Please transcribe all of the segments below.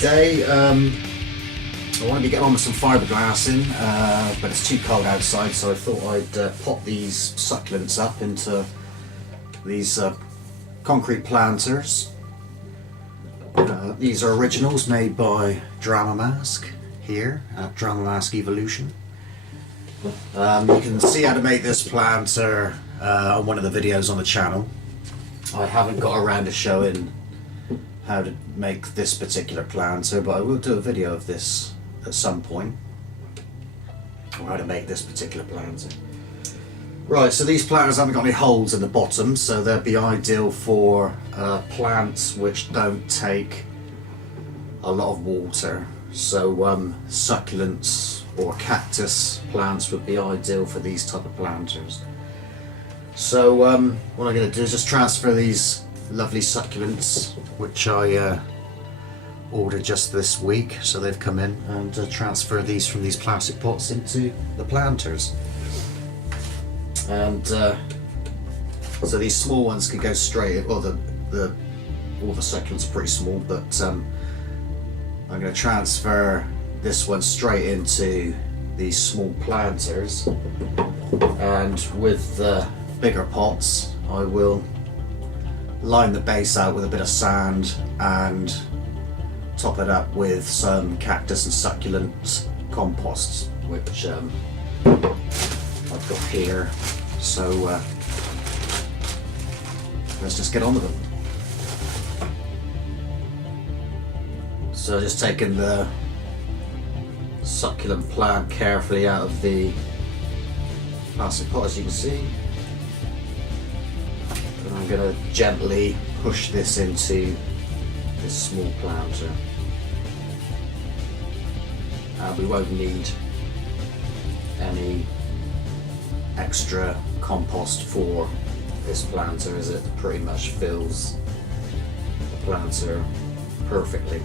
today. I want to be getting on with some fiberglass in, but it's too cold outside, so I thought I'd pop these succulents up into these concrete planters. These are originals made by Dramamask here at Dramamask Evolution. You can see how to make this planter on one of the videos on the channel. I haven't got around to showing how to make this particular planter, but I will do a video of this at some point, or how to make this particular planter. Right, so these planters haven't got any holes in the bottom, so they'd be ideal for plants which don't take a lot of water. So succulents or cactus plants would be ideal for these type of planters. So what I'm going to do is just transfer these lovely succulents, which I ordered just this week, so they've come in, and transfer these from these plastic pots into the planters. And so these small ones can go straight. Well, all the succulents are pretty small, but I'm going to transfer this one straight into these small planters, and with the bigger pots I will line the base out with a bit of sand and top it up with some cactus and succulent compost, which I've got here. So let's just get on with them. So just taking the succulent plant carefully out of the plastic pot, as you can see. And I'm going to gently push this into this small planter. We won't need any extra compost for this planter, as it pretty much fills the planter perfectly.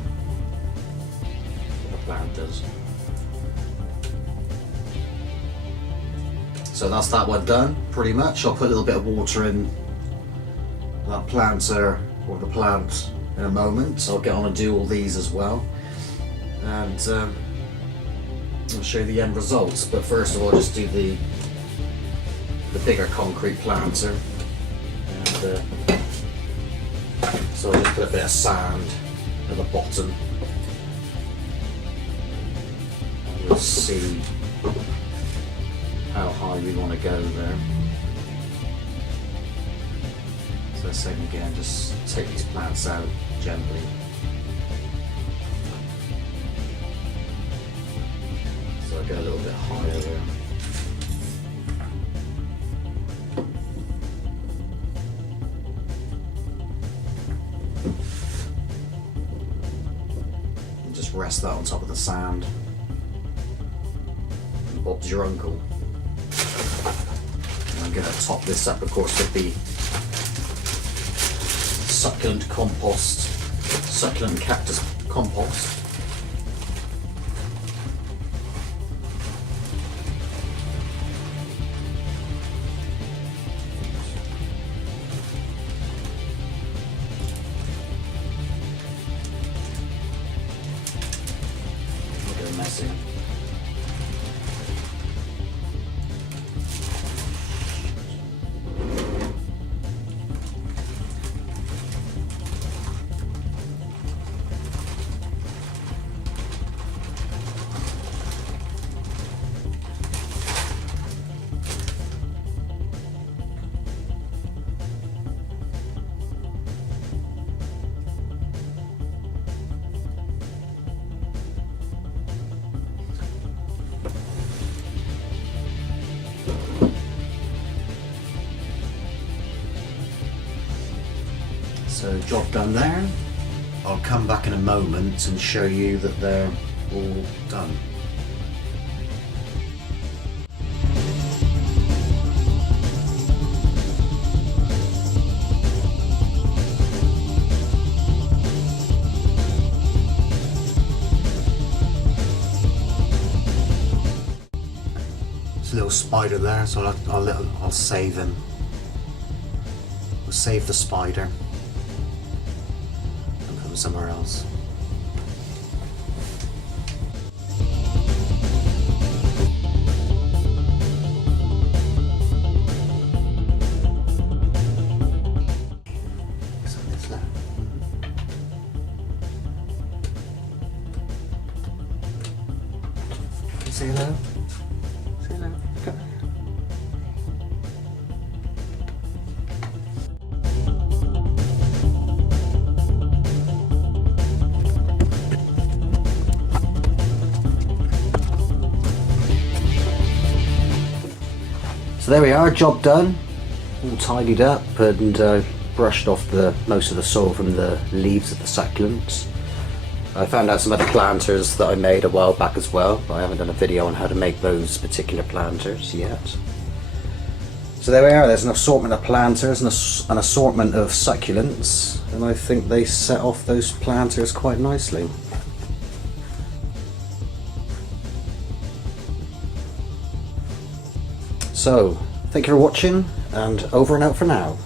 The plant does. So that's that one done, pretty much. I'll put a little bit of water in that planter, or the plant, in a moment. So I'll get on and do all these as well, and I'll show you the end results. But first of all, I'll just do the bigger concrete planter. And so I'll just put a bit of sand at the bottom. And we'll see how high we want to go there. So same again, just take these plants out gently. So I go a little bit higher there. And just rest that on top of the sand. And Bob's your uncle. And I'm going to top this up, of course, with the succulent compost, succulent cactus compost. Look at the messy. So job done there. I'll come back in a moment and show you that they're all done. There's a little spider there, so I'll save him. We'll save the spider and put him somewhere else. Say hello. Say hello. Come on. So there we are, job done, all tidied up and brushed off most of the soil from the leaves of the succulents. I found out some other planters that I made a while back as well, but I haven't done a video on how to make those particular planters yet. So there we are, there's an assortment of planters and an assortment of succulents, and I think they set off those planters quite nicely. So, thank you for watching, and over and out for now.